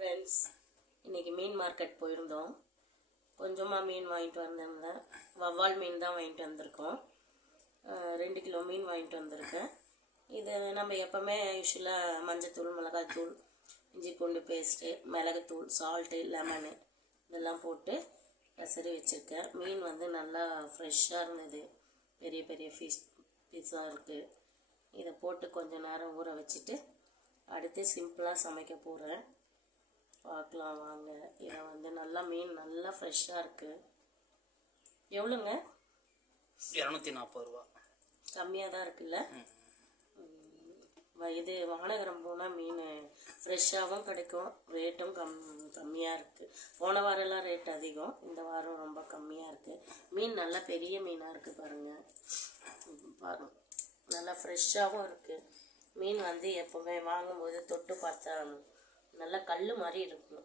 Friends, இன்றைக்கி மீன் market போயிருந்தோம். கொஞ்சமாக மீன் வாங்கிட்டு வந்திருந்தேன். வவ்வால் மீன் தான் வாங்கிட்டு வந்திருக்கோம். 2 கிலோ மீன் வாங்கிட்டு வந்திருக்கேன். இது நம்ம எப்போவுமே யூஸ்வலாக மஞ்சத்தூள், மிளகாய்த்தூள், இஞ்சி பூண்டு பேஸ்ட்டு, மிளகுத்தூள், சால்ட்டு, லெமனு இதெல்லாம் போட்டு பசரி வச்சுருக்கேன். மீன் வந்து நல்லா ஃப்ரெஷ்ஷாக இருந்தது. பெரிய பெரிய பீஸாக இருக்குது. இதை போட்டு கொஞ்சம் நேரம் ஊற வச்சுட்டு அடுத்து சிம்பிளாக சமைக்க போகிறேன். பார்க்கலாம் வாங்க. இதை வந்து நல்லா மீன் நல்லா ஃப்ரெஷ்ஷாக இருக்குது. எவ்வளோங்க? 240 ரூபா. கம்மியாக தான் இருக்குல்ல. இது வானகரம் போனால் மீன் ஃப்ரெஷ்ஷாகவும் கிடைக்கும், ரேட்டும் கம்மியாக இருக்குது. போன வாரம்லாம் ரேட் அதிகம், இந்த வாரம் ரொம்ப கம்மியாக இருக்குது. மீன் நல்லா பெரிய மீனாக இருக்குது பாருங்கள். பாருங்கள், நல்லா ஃப்ரெஷ்ஷாகவும் இருக்குது. மீன் வந்து எப்போவுமே வாங்கும்போது தொட்டு பார்த்தா நல்லா கல் மாதிரி இருக்கும்.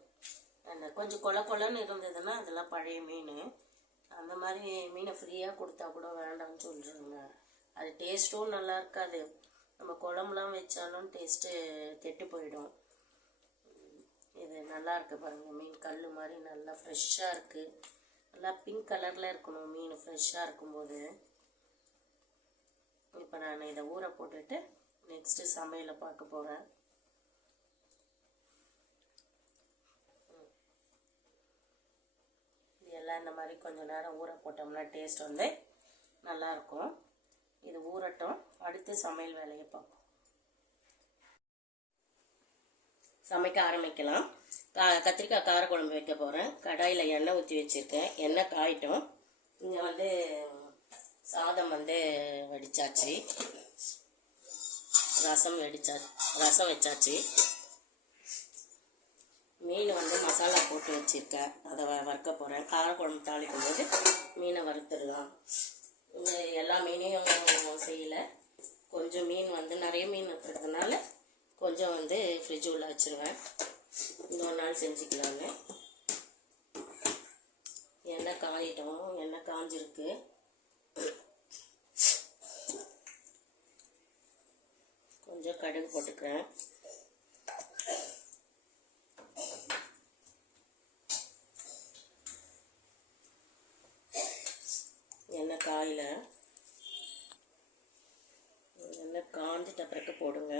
அந்த கொஞ்சம் கொலன்னு இருந்ததுன்னா அதெல்லாம் பழைய மீன். அந்த மாதிரி மீனை ஃப்ரீயாக கொடுத்தா கூட வேண்டாம்னு சொல்கிறாங்க. அது டேஸ்ட்டும் நல்லா இருக்காது. நம்ம குழம்புலாம் வச்சாலும் டேஸ்ட்டு கெட்டு போயிடும். இது நல்லா இருக்குது பாருங்கள். மீன் கல் மாதிரி நல்லா ஃப்ரெஷ்ஷாக இருக்குது. நல்லா பிங்க் கலரில் இருக்கணும் மீன் ஃப்ரெஷ்ஷாக இருக்கும்போது. இப்போ நான் இதை ஊற போட்டுட்டு நெக்ஸ்ட்டு சமையலை பார்க்க போகிறேன். இதெல்லாம் இந்த மாதிரி கொஞ்சம் நேரம் ஊற போட்டோம்னா டேஸ்ட் வந்து நல்லாயிருக்கும். இது ஊறட்டும், அடுத்து சமையல் வேலையை பார்ப்போம். சமைக்க ஆரம்பிக்கலாம். கத்திரிக்காய் காரக்குழம்பு வைக்க போகிறேன். கடாயில் எண்ணெய் ஊற்றி வச்சுருக்கேன். எண்ணெய் காயிட்டும். இங்கே வந்து சாதம் வந்து வடித்தாச்சு, ரசம் வச்சாச்சு. மீன் வந்து மசாலா போட்டு வச்சுருக்கேன், அதை வறுக்க போகிறேன். காரக்குழம்பு தாளிக்கும் போது மீனை வறுத்துடலாம். எல்லா மீனையும் செய்யலை. கொஞ்சம் மீன் வந்து நிறைய மீன் இருக்கிறதுனால கொஞ்சம் வந்து ஃப்ரிட்ஜ் உள்ள வச்சுருவேன். இன்னொரு நாள் செஞ்சுக்கலான்னு. எண்ணெய் காயிட்டோம், எண்ணெய் காஞ்சிருக்கு. கொஞ்சம் கடுகு போட்டுக்கிறேன். எண்ணெய் காயில் எண்ணெய் காஞ்சிட்ட பிறகு போடுங்க.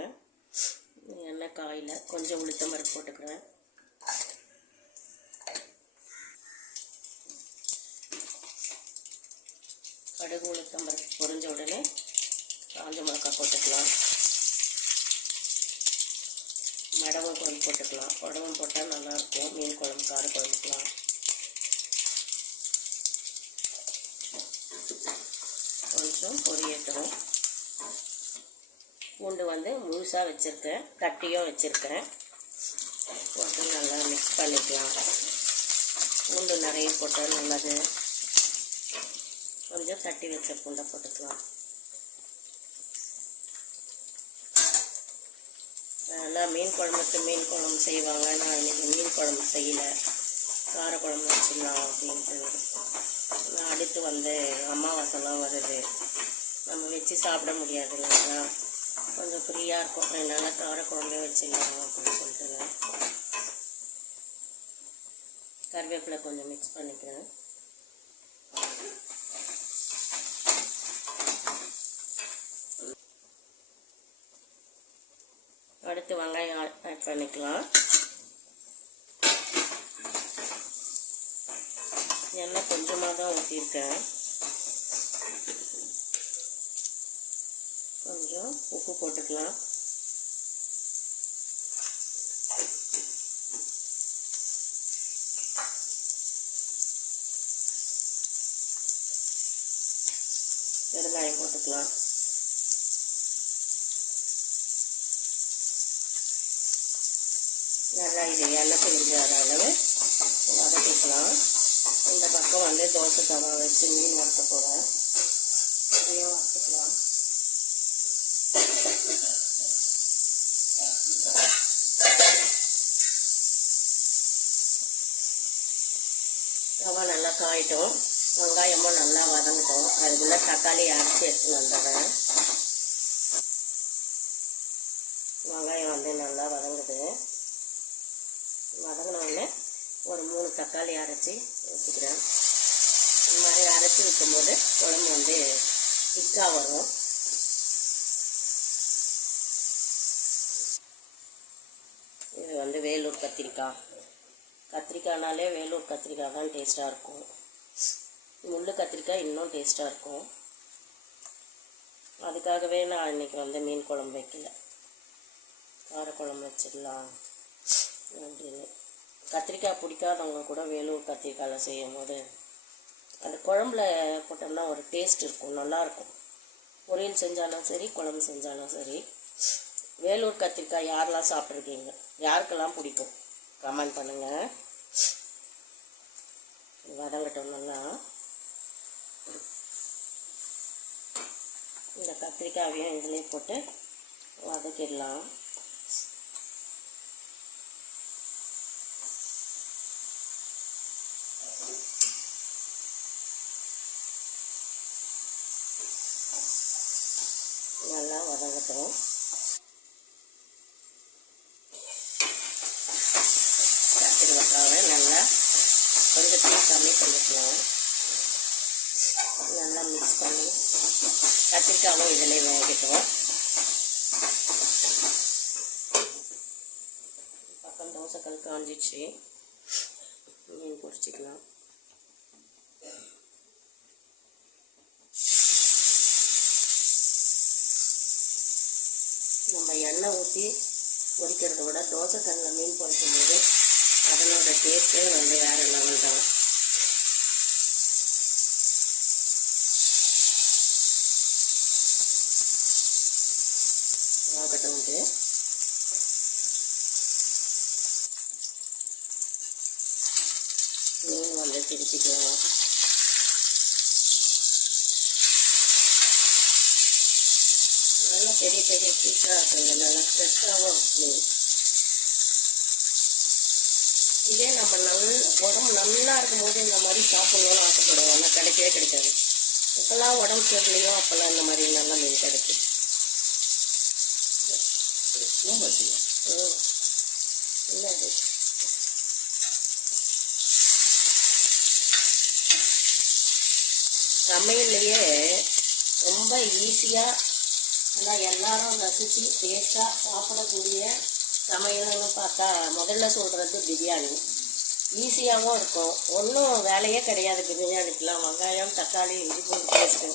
எண்ணெய் காயில் கொஞ்சம் உளுத்தம் பருப்பு போட்டுக்கிறேன். கடுகு உளுத்தம் பருப்பு பொரிஞ்ச உடனே காஞ்ச மிளகாய் போட்டுக்கலாம். மடவும் கொஞ்சம் போட்டுக்கலாம். உடவும் போட்டால் நல்லாயிருக்கும் மீன் குழம்பு, கார குழம்புக்கலாம். கொஞ்சம் பொரியட்டும். பூண்டு வந்து முழுசாக வச்சுருக்கேன், கட்டியும் வச்சுருக்கேன். போட்டு நல்லா மிக்ஸ் பண்ணிக்கலாம். பூண்டு நிறைய போட்டால் நல்லது. கொஞ்சம் தட்டி வச்ச பூண்டை போட்டுக்கலாம். நல்லா மீன் குழம்பு செய்வாங்க. நான் இன்றைக்கி மீன் குழம்பு செய்யலை, காரக்குழம்பு வச்சிடலாம் அப்படின்ட்டு. நான் அடுத்து வந்து அமாவாசைலாம் வருது, நம்ம வச்சு சாப்பிட முடியாது இல்லைங்களா. கொஞ்சம் ஃப்ரீயாக இருக்கும், அதனால் காரக்குழம்பே வச்சிடலாம் அப்படின்னு சொல்லிட்டு கருவேப்பிலை கொஞ்சம் மிக்ஸ் பண்ணிக்கிறேன். அடுத்து வெங்காயம் ஆட் பண்ணிக்கலாம். எண்ணெய் கொஞ்சமாக தான் ஊற்றிருக்கேன். கொஞ்சம் உப்பு போட்டுக்கலாம். பெருங்காயம் போட்டுக்கலாம். நல்லா இது எண்ணெய் பிரிஞ்சு வர அளவு வதக்கிக்கலாம். இந்த பக்கம் வந்து தோசை தவா வச்சு மீன் வறுக்க போகிறேன். அதையும் வறுத்துக்கலாம். தவா நல்லா காயிட்டும். வெங்காயமும் நல்லா வதங்கட்டும். அதுக்குள்ளே தக்காளி அரைச்சி எடுத்துன்னு வந்துடுறேன். வெங்காயம் வந்து நல்லா வதங்குது. வதங்கினோடனே ஒரு 3 தக்காளி அரைச்சி ஊற்றிக்கிறேன். இந்த மாதிரி அரைச்சி ஊற்றும்போது குழம்பு வந்து திக்காக வரும். இது வந்து வேலூர் கத்திரிக்காய். கத்திரிக்காய்னாலே வேலூர் கத்திரிக்காய் தான் டேஸ்ட்டாக இருக்கும். முள்ளு கத்திரிக்காய் இன்னும் டேஸ்ட்டாக இருக்கும். அதுக்காகவே நான் இன்றைக்கி வந்து மீன் குழம்பு வைக்கல, காரக்குழம்பு வச்சிடலாம் அப்படின்னு. கத்திரிக்காய் பிடிக்காதவங்க கூட வேலூர் கத்திரிக்காயில் செய்யும் போது அந்த குழம்புல போட்டோம்னா ஒரு டேஸ்ட் இருக்கும், நல்லாயிருக்கும். பொரியல் செஞ்சாலும் சரி, குழம்பு செஞ்சாலும் சரி. வேலூர் கத்திரிக்காய் யாரெல்லாம் சாப்பிட்ருக்கீங்க, யாருக்கெல்லாம் பிடிக்கும் கமெண்ட் பண்ணுங்கள். வதங்கட்டும் நல்லா. இந்த கத்திரிக்காயையும் இதிலே போட்டு வதக்கிடலாம். நல்லா வதங்கட்டும். கத்திரிக்காவை நல்லா கொஞ்சம் தீ கம்மி பண்ணிக்கலாம். நல்லா மிக்ஸ் பண்ணி கத்திரிக்காவும் இதிலே வேகட்டும். பக்கம் தோசைக்கல் காஞ்சிச்சு, மீன் பொரிச்சிக்கலாம். நம்ம எண்ணெய் ஊற்றி பொரிக்கிறத விட தோசைக்கல்லில் மீன் பொரிக்கும்போது அதனோட டேஸ்ட்டே வந்து வேறு லெவல் தான். ஆகட்டும். மீன் வந்து திருச்சிக்கலாம். நல்லா பெரிய பெரிய பீஸாக இருக்குங்க, நல்லா ஃப்ரெஷ்ஷாகவும் மீன். இதே நம்ம உடம்பு நல்லா இருக்கும்போது இந்த மாதிரி சாப்பிடணும்னு ஆசைப்படுவோம், ஆனால் கிடைக்கவே கிடைக்காது. இப்போல்லாம் உடம்பு சரியில்லையோ அப்போல்லாம் இந்த மாதிரி நல்ல மீன் கிடைக்கும். இல்லை அது சமையல்லையே ரொம்ப ஈஸியாக ஆனால் எல்லாரும் ரசித்து டேஸ்ட்டாக சாப்பிடக்கூடிய சமையல்னு பார்த்தா முதல்ல சொல்கிறது பிரியாணி. ஈஸியாகவும் இருக்கும், ஒன்றும் வேலையே கிடையாது பிரியாணிக்கெலாம். வெங்காயம், தக்காளி, இஞ்சி பூண்டு பேஸ்ட்டு.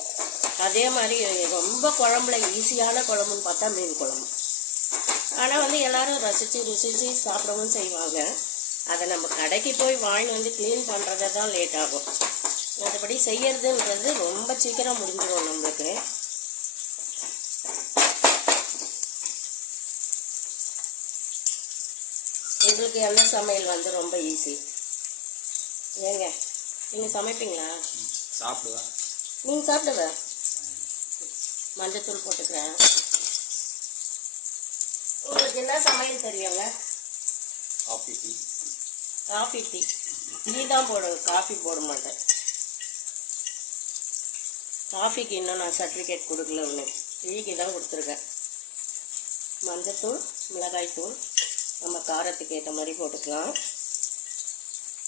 அதே மாதிரி ரொம்ப குழம்புல ஈஸியான குழம்புன்னு பார்த்தா மீன் குழம்பு. ஆனால் வந்து எல்லோரும் ரசித்து ருசித்து சாப்பிடவும் செய்வாங்க. அதை நம்ம கடைக்கு போய் வாங்கிட்டு வந்து க்ளீன் பண்ணுறது தான் லேட் ஆகும். மற்றபடி செய்யறதுன்றது ரொம்ப சீக்கிரம் முடிஞ்சிடும் நம்மளுக்கு. உங்களுக்கு என்ன சமையல் வந்து ரொம்ப ஈஸி? ஏங்க நீங்கள் சமைப்பீங்களா? சாப்பிடுவேன். நீங்கள் சாப்பிடுவேன். மஞ்சத்தூள் போட்டுக்கிறேன். உங்களுக்கு என்ன சமையல் தெரியுங்க? Coffee tea. Coffee tea tea தான் போடுவேன், காஃபி போட மாட்டேன். காஃபிக்கு இன்னும் நான் சர்டிஃபிகேட் கொடுக்கல, ஒன்று டீக்கு தான் கொடுத்துருக்கேன். மஞ்சத்தூள், மிளகாய்த்தூள் நம்ம காரத்துக்கு ஏற்ற மாதிரி போட்டுக்கலாம்.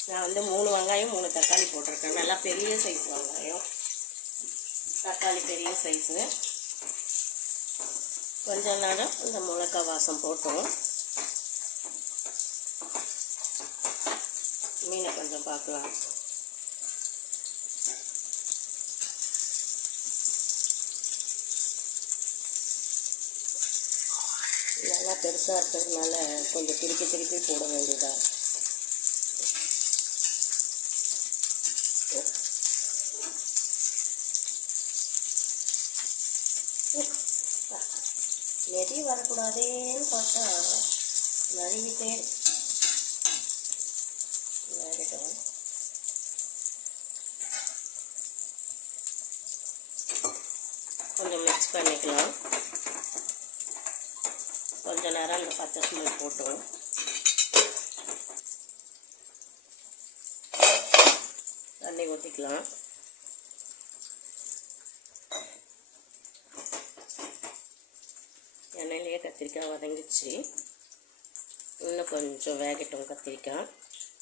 நான் வந்து 3 வெங்காயம் 3 தக்காளி போட்டிருக்கேன். நல்லா பெரிய சைஸ் வெங்காயம், தக்காளி பெரிய சைஸு. கொஞ்ச நேரம் இந்த மிளகாய் வாசம் போட்டோம். மீனை கொஞ்சம் பார்க்கலாம். நல்லா பெருசாக இருக்கிறதுனால கொஞ்சம் திருப்பி திருப்பி போட வேண்டியதாக. நெறி வரக்கூடாதேன்னு பார்த்தா நழுவிட்டே வேகட்டும். கொஞ்சம் மிக்ஸ் பண்ணிக்கலாம். கொஞ்ச நேரம் அந்த பச்சை ஸ்மெல் போட்டோம். தண்ணி ஊற்றிக்கலாம். எண்ணெயிலேயே கத்திரிக்காய் வதங்கிச்சு. இன்னும் கொஞ்சம் வேகட்டும் கத்திரிக்காய்.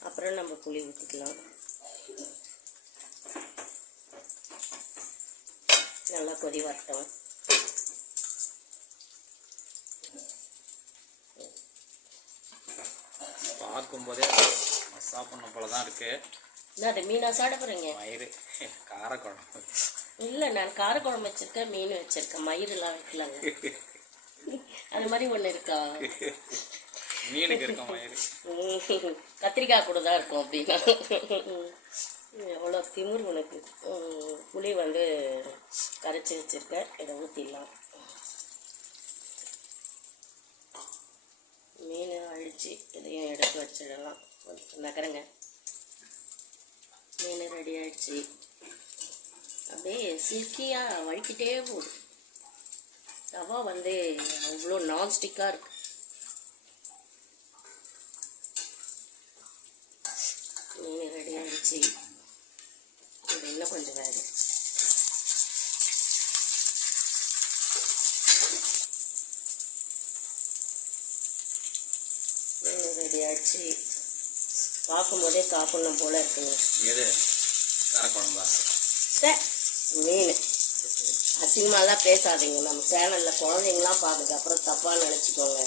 அப்புறம் நம்ம புளி ஊற்றிக்கலாம். நல்லா கொதி வரட்டும். பார்க்கும்போதே சாப்பிடணும் போல தான் இருக்கு. அது மீனா சாப்பிட போகிறீங்க? மயிறு காரக்குழம்பு இல்லை, நான் காரக்குழம்பு வச்சுருக்கேன், மீன் வச்சுருக்கேன், மயிரெலாம் வைக்கலாங்க. அது மாதிரி ஒன்று இருக்கா? மீனுக்கு இருக்க மயிறு கத்திரிக்காய் கூட தான் இருக்கும் அப்படின்னா. எவ்வளோ திமிரு உனக்கு. புளி வந்து கரைச்சி வச்சுருக்கேன், இதை ஊற்றிடலாம். மீனை அழித்து இதையும் எடுத்து வச்சிடலாம். நகருங்க. மீன் ரெடி ஆகிடுச்சு. அப்படியே சில்கியாக வழிக்கிட்டே போகுது. தவா வந்து அவ்வளோ நான்ஸ்டிக்காக இருக்கு. மீன் ரெடி ஆகிடுச்சு. இது இன்னும் கொஞ்சம் வேகும். மீன் ரெடி ஆகிடுச்சு. பார்க்கும்போதே சாப்பிடணும் போல இருக்குங்க. எது காரக்குழம்பா? மீன் அசிங்கமாலாம் பேசாதீங்க. நம்ம சேனலில் குழந்தைங்களாம் பார்க்குது, அப்புறம் தப்பாக நினச்சிக்கோங்க.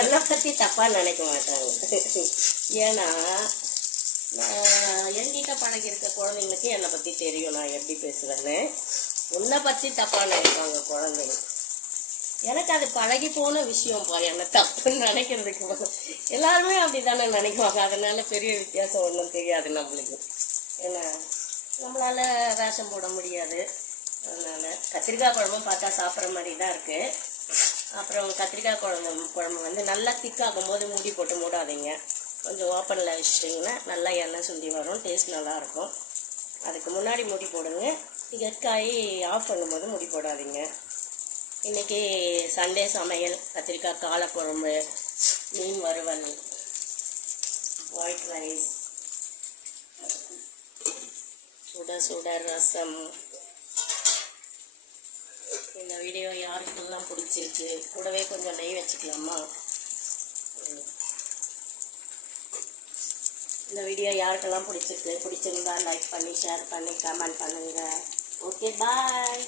என்னை பற்றி தப்பாக நினைக்க மாட்டாங்க. ஏன்னா என்கிட்ட பழகிருக்க குழந்தைங்களுக்கு என்னை பற்றி தெரியும் நான் எப்படி பேசுவேன்னு. உன்னை பற்றி தப்பாக நினைப்பாங்க குழந்தைங்க. எனக்கு அது பழகி போன விஷயம்ப்பா. என்னை தப்புன்னு நினைக்கிறதுக்கு எல்லாருமே அப்படி தானே நினைக்குவாங்க. அதனால பெரிய வித்தியாசம் ஒன்றும் தெரியாது நம்மளுக்கு. ஏன்னா நம்மளால் வேஷம் போட முடியாது. அதனால் கத்திரிக்காய் குழம்பும் பார்த்தா சாப்பிட்ற மாதிரி தான் இருக்குது. அப்புறம் கத்திரிக்காய் குழம்பு வந்து நல்லா திக்காகும் போது மூடி போட்டு மூடாதீங்க. கொஞ்சம் ஓப்பனில் வச்சிட்டிங்கன்னா நல்லா எண்ணெய் சுண்டி வரும், டேஸ்ட் நல்லாயிருக்கும். அதுக்கு முன்னாடி மூடி போடுங்க. கத்திரிக்காய் ஆஃப் பண்ணும்போது மூடி போடாதீங்க. இன்றைக்கி சண்டே சமையல் கத்திரிக்காய் காலைக்குழம்பு, மீன் வறுவல், ஒயிட் ரைஸ், சுட சுட ரசம். இந்த வீடியோ யாருக்கெல்லாம் பிடிச்சிருக்கு? கூடவே கொஞ்சம் நெய் வச்சுக்கலாமா? இந்த வீடியோ யாருக்கெல்லாம் பிடிச்சிருக்கு? பிடிச்சிருந்தா லைக் பண்ணி ஷேர் பண்ணி கமெண்ட் பண்ணுங்கள். ஓகே, பாய்.